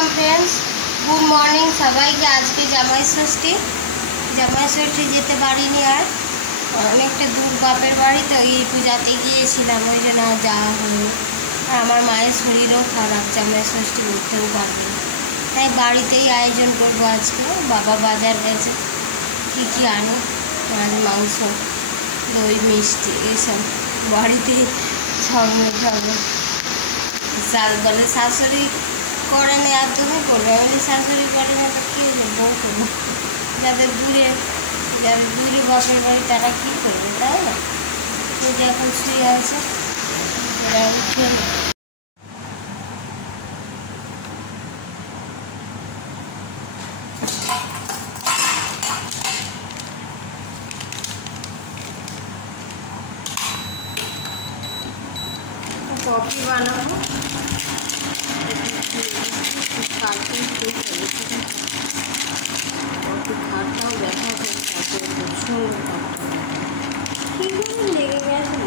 Welcome friends good morning सबाई के आज के জামাই ষষ্ঠী যেতে পারিনি আর অনেকটা দূর বাপের বাড়ি তো এই পূজাতে গিয়েছিলাম ওই জন্য যাওয়া হলো আর আমার মায়ের শরীরও খারাপ জামাই ষষ্ঠী উঠতেও পারবে তাই বাড়িতেই আয়োজন করবো আজকে বাবা বাজার গেছে কী আনে মাছ মাংস দই মিষ্টি এইসব বাড়িতেই ঝগড়ে বলে শাশুড়ি করে নি আর তুমি করবে আমি শাশুড়ি করে না তো কী হলো বউ করবো যাদের দূরে বাপের বাড়ি তারা কী করবে তাই না যে এখন শুয়ে আছে এরা উঠে कॉफ़ी बनाबो खाटाও ব্যথা করছে কি করে লেগে গেছে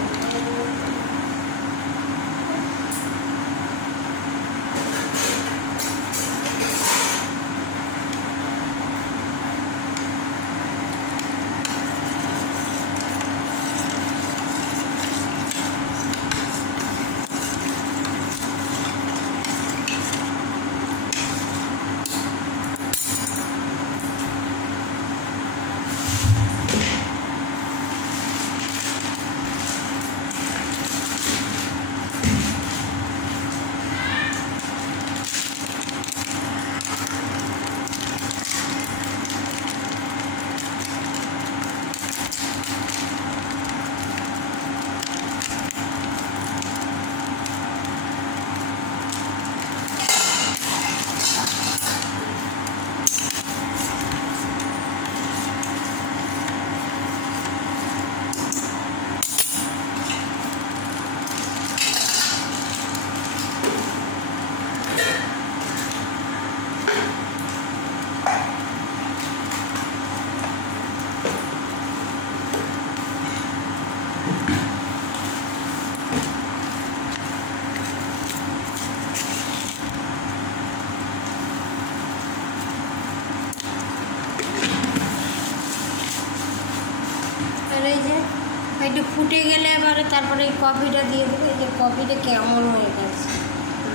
একটু ফুটে গেলে এবারে তারপরে এই কফিটা দিয়ে দেবো এই যে কফিটা কেমন হয়ে গেছে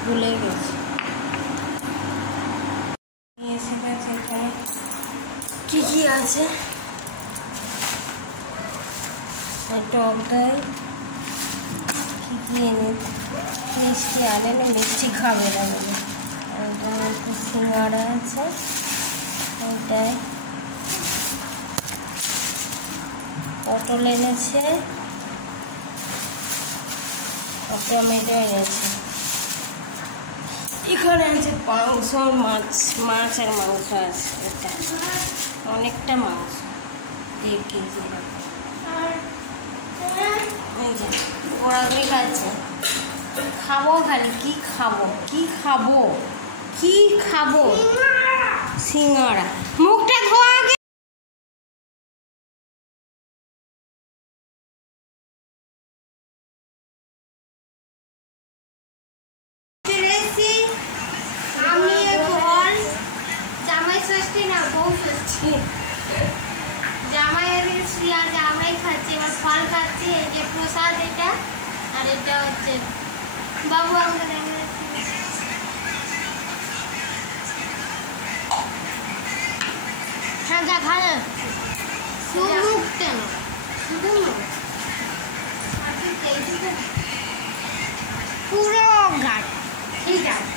ভুলে গেছে এখানে কী কী আছে টক দই কী কী এনে মিষ্টি আনে না মিষ্টি খাবে না বলে একটু সিঙ্গাড়া আছে ওইটাই পটল এনেছে টমেটো এনেছে এখানে আছে মাংস মাছের মাংস আছে এটা অনেকটা মাংস 1 কেজি ওরাগুলি খাচ্ছে খাবো খালি কি খাবো সিঙ্গাড়া মুখটা ধোয়া জামাই খাচ্ছে এবার ফল খাচ্ছে এই যে প্রসাদ এটা আর এটা হচ্ছে বাবু আমাকে হ্যাঁ যা খায় শুধু কেন শুধু পুরো গাছ ঠিক আছে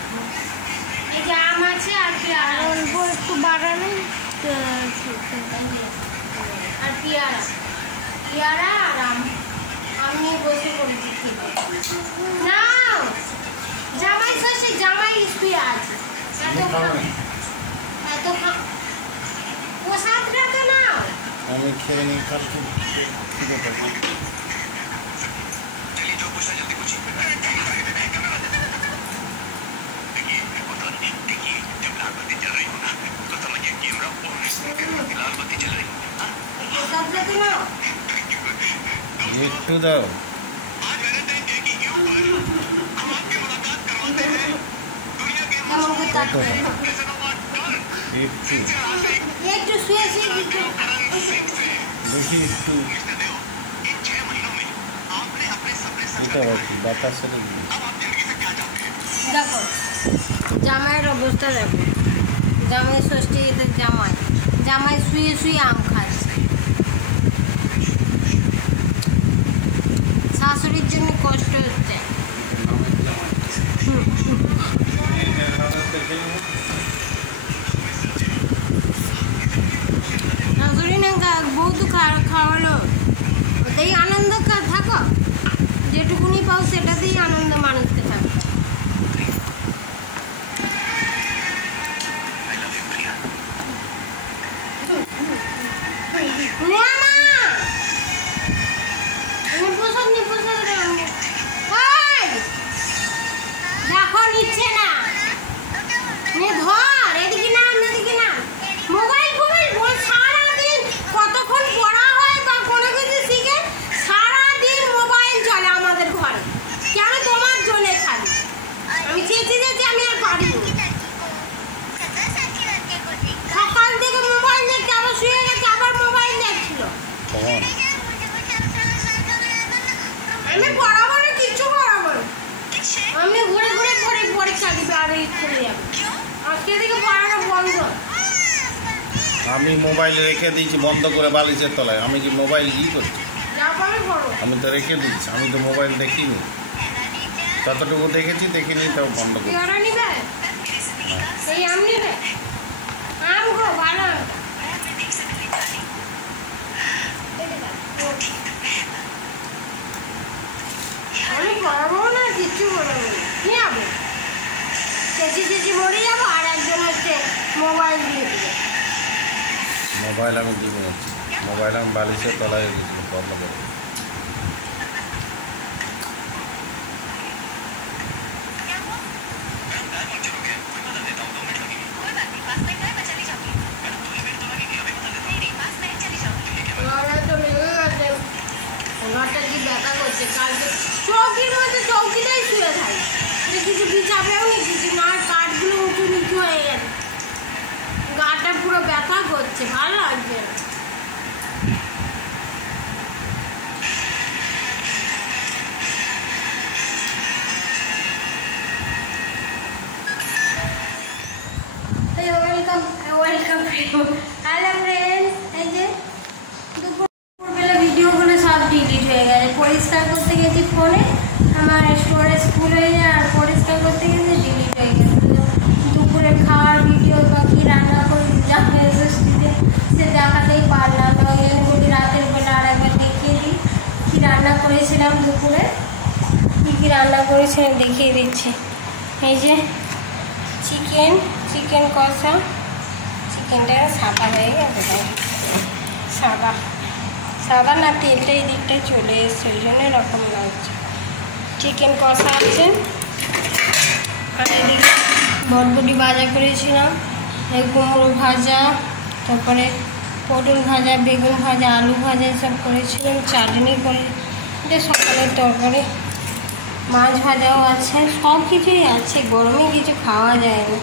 এই যে আম আছে আর অল্প একটু বাড়ানো আর পেয়ারা আর আম নিয়ে বসে পড়েছি না জামাই ষষ্ঠী জামাই পেঁয়াজ এত প্রসাদটা তো না আমি খেয়ে নিই কালকে मिट्टू दाओ একটু শুয়ে শুয়ে দেখি একটু বাতাসের দেখো জামাইয়ের অবস্থা দেখো। জামাই ষষ্ঠী জামাই জামাই শুয়ে শুয়ে আম খাচ্ছে। শাশুড়ির জন্য কষ্ট হচ্ছে। শাশুড়ি না বৌদি খাওয়ালো, ওতেই আনন্দ থাকো। যেটুকুনি পাও সেটাতেই আনন্দ মানুষকে থাকো। নিচ্ছে না ধর এদিকে না এদিকে না। মোবাইল ফোবাইল বল সারাদিন কতক্ষণ পড়া হয় বা কোনো কিছু শিখে সারাদিন মোবাইল চলে আমাদের ঘরে। কেন তোমার জন্য খালি আমি চেয়েছি যে আমি আর পারি সকাল থেকে মোবাইল দেখতে আবার শুয়ে গেছে আবার মোবাইল দেখছিল। আমি পড়াবো না কিছু পড়াবো না। আমি ঘুরে ঘুরে পড়ে পরীক্ষা দিবে আর এই করে যাবে। আজকে থেকে পড়ানো বন্ধ। আমি মোবাইল রেখে দিয়েছি বন্ধ করে বালিশের তলায়। আমি কি মোবাইল কি করছি? আমি তো রেখে দিচ্ছি। আমি তো মোবাইল দেখিনি, যতটুকু দেখেছি দেখিনি তাও বন্ধ করে। এই আম নিবে আম গো ভালো। আমি পড়াবো না কিচ্ছু পড়াবো কি যাবো চেঁচি চেঁচি মরে যাবো আর একজন হচ্ছে মোবাইল দিয়ে দিবে। মোবাইল আমি দিয়ে নিচ্ছি। মোবাইল আমি বালিশের তলায় রেখেছি বন্ধ করে। ঘরটা কি ব্যথা করছে কালকে চৌকির মধ্যে চৌকিটাই শুয়ে থাকি কিছু বিছাবেও নি কিছু না। কাঠগুলো উঁচু নিচু হয়ে গেছে গাটা পুরো ব্যথা করছে ভালো লাগছে। Welcome welcome hello friends. এই যে দুপুরবেলা ভিডিওগুলো সব ডিলিট হয়ে গেছে। পরিষ্কার করতে গেছি ফোনে আমার স্টোরেজ ফুল হয়ে যায় আর পরিষ্কার করতে গেছে ডিলিট হয়ে গেছে। দুপুরে খাওয়ার ভিডিও বা কী রান্না করি জামাই ষষ্ঠীতে সে দেখাতেই পারলাম না। ওই জন্য বলি রাতের বেলা আর একবার দেখিয়ে দিই কী রান্না করেছিলাম দুপুরে। কী রান্না করেছিলাম দেখিয়ে দিচ্ছি। এই যে চিকেন কষা। চিকেনটা সাদা হয়ে গেছে সাদা না তেলটা এই দিকটায় চলে এসছে ওই জন্য এরকম লাগছে। চিকেন কষা আছে আর এদিকে বটবটি ভাজা করেছিলাম, এই কুমড়ো ভাজা, তারপরে পটল ভাজা, বেগুন ভাজা, আলু ভাজা সব করেছিলাম। চাটনি করে এটা সকালের তরকারি, মাছ ভাজাও আছে, সব কিছুই আছে। গরমে কিছু খাওয়া যায় না।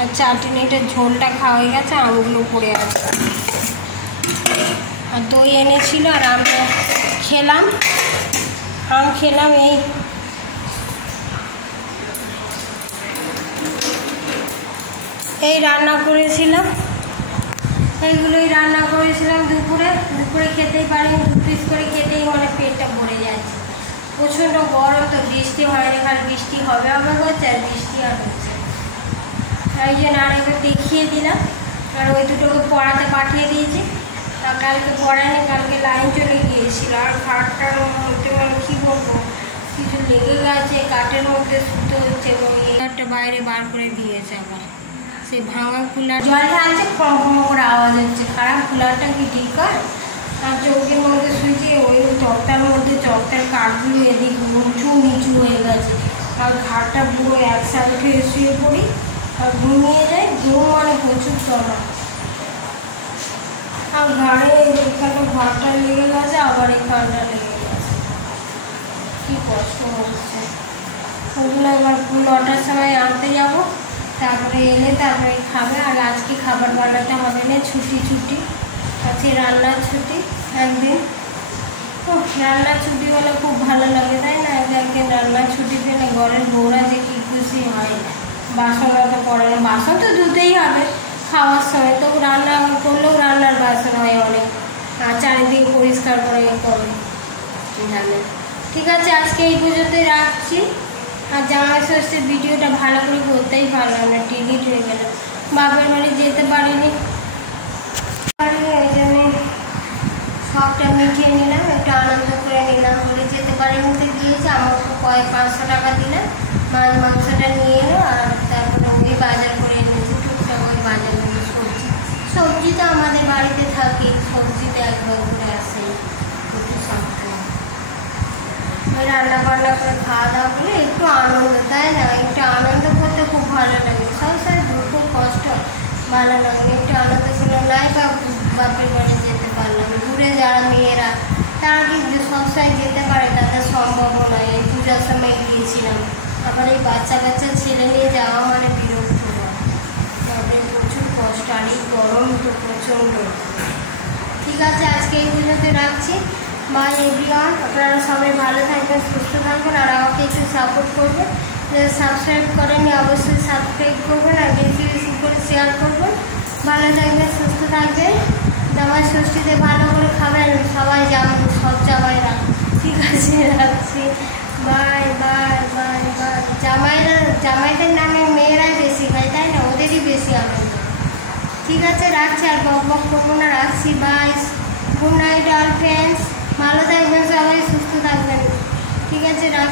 আর চাটনিটা ঝোলটা খাওয়া হয়ে গেছে, আমগুলো পড়ে আছে। আর দই এনেছিল আর আমটা খেলাম। আম খেলাম। এই রান্না করেছিলাম, এইগুলোই রান্না করেছিলাম দুপুরে খেতেই পারিনি। 2 পিস করে খেতেই মানে পেটটা ভরে যাচ্ছে। প্রচণ্ড গরম তো, বৃষ্টি হয়নি, খালি বৃষ্টি হবে করছে আর বৃষ্টি আর হচ্ছে। তাই জন্য আর একবার দেখিয়ে দিলাম। আর ওই দুটোকে পড়াতে পাঠিয়ে দিয়েছি। আর কালকে পড়ায়নি, কালকে লাইন চলে গিয়েছিল। আর খাটটার মধ্যে মানে কী বলবো কিছু লেগে গেছে, কাঠের মধ্যে শুতে হচ্ছে এবং একটা বাইরে বার করে দিয়েছে। আবার সেই ভাঙা কুলার জল ঢালছে, কম করে আওয়াজ হচ্ছে। খারাপ কুলারটা কি ঠিক হয়? আর চৌকির মধ্যে শুয়েছি, ওই তক্তার মধ্যে তক্তার কাঠগুলো এদিকে উঁচু নিচু হয়ে গেছে। আর ঘাটটা পুরো একসাথে উঠে শুয়ে পড়ি আর ঘুমিয়ে যায়। ঘুম মানে প্রচুর চলা। আর ঘাড়ে এখানে ঘাটটা লেগে গেছে, আবার এই ঘাটটা লেগে গেছে। কী কষ্ট হচ্ছে। ওগুলো এবার 9টার সময় আনতে যাবো। তারপরে এলে তারপরে খাবে। আর আজকে খাবার বানাতে হবে না, ছুটি আজকে রান্নার ছুটি একদিন। রান্নার ছুটি হলে খুব ভালো লাগে, তাই না? একদিন রান্নার ছুটি পেলে ঘরের বউরা যে কি খুশি হয়। বাসন তো পড়ে না, বাসন তো ধুতেই হবে খাওয়ার সময়, তো রান্না করলেও রান্নার বাসন হয় অনেক, আর চারিদিকে পরিষ্কার করে করে জানে। ঠিক আছে, আজকে এই পর্যন্তই রাখছি। আর জামাই ষষ্ঠীর ভিডিওটা ভালো করে করতেই পারলাম না, ডিলিট হয়ে গেল। বাপের বাড়ি যেতে পারিনি, ওই জন্য সবটা মিটিয়ে নিলাম, একটু আনন্দ করে নিলাম। বলে যেতে পারিনি তো গিয়েছে, আমাকে 500 টাকা দিলাম, মাংসটা নিয়ে এলো। আর তারপরে ওই বাজার করে এনেছি টুকটাক, ওই বাজারগুলো সবজি তো আমাদের বাড়িতে থাকে, সবজিতে একবার করে আসে একটু সবসময়। ওই রান্না বান্না করে খাওয়া দাওয়া করে একটু আনন্দ, তাই না? একটু আনন্দ করতে খুব ভালো লাগে। সবসময় খুব কষ্ট ভালো লাগে, একটু আনন্দ ছিল নাই বা বাপের বাড়ি যেতে পারলাম। দূরে যারা মেয়েরা তারা কিন্তু সবসময় যেতে পারে, তাদের সম্ভব নয়। এই পূজার সময় গিয়েছিলাম, আবার এই বাচ্চা ছেলে নিয়ে যাওয়া মানে বিরক্ত হয়, তাদের প্রচুর কষ্ট। আর এই গরম তো প্রচণ্ড। ঠিক আছে, আজকে এই পর্যন্ত রাখছি। বাই এভরিওয়ান, আপনারা সবাই ভালো থাকবেন, সুস্থ থাকবেন, আর আমাকে একটু সাপোর্ট করবেন। সাবস্ক্রাইব করেননি অবশ্যই সাবস্ক্রাইব করবেন, আর বেশি বেশি করে শেয়ার করবেন। ভালো থাকবেন, সুস্থ থাকবেন, জামাই ষষ্ঠীতে ভালো করে খাবেন সবাই, সব জামাইরা। ঠিক আছে, রাখছি। Bye bye bye bye. জামাইদের নামে মেয়েরাই বেশি খায়, তাই না? ওদেরই বেশি আনন্দ। ঠিক আছে, রাখছি, আর বক করবো না, রাখছি। Bye, good night all friends, ভালো থাকবেন সবাই, সুস্থ থাকবেন। ঠিক আছে, রাখ।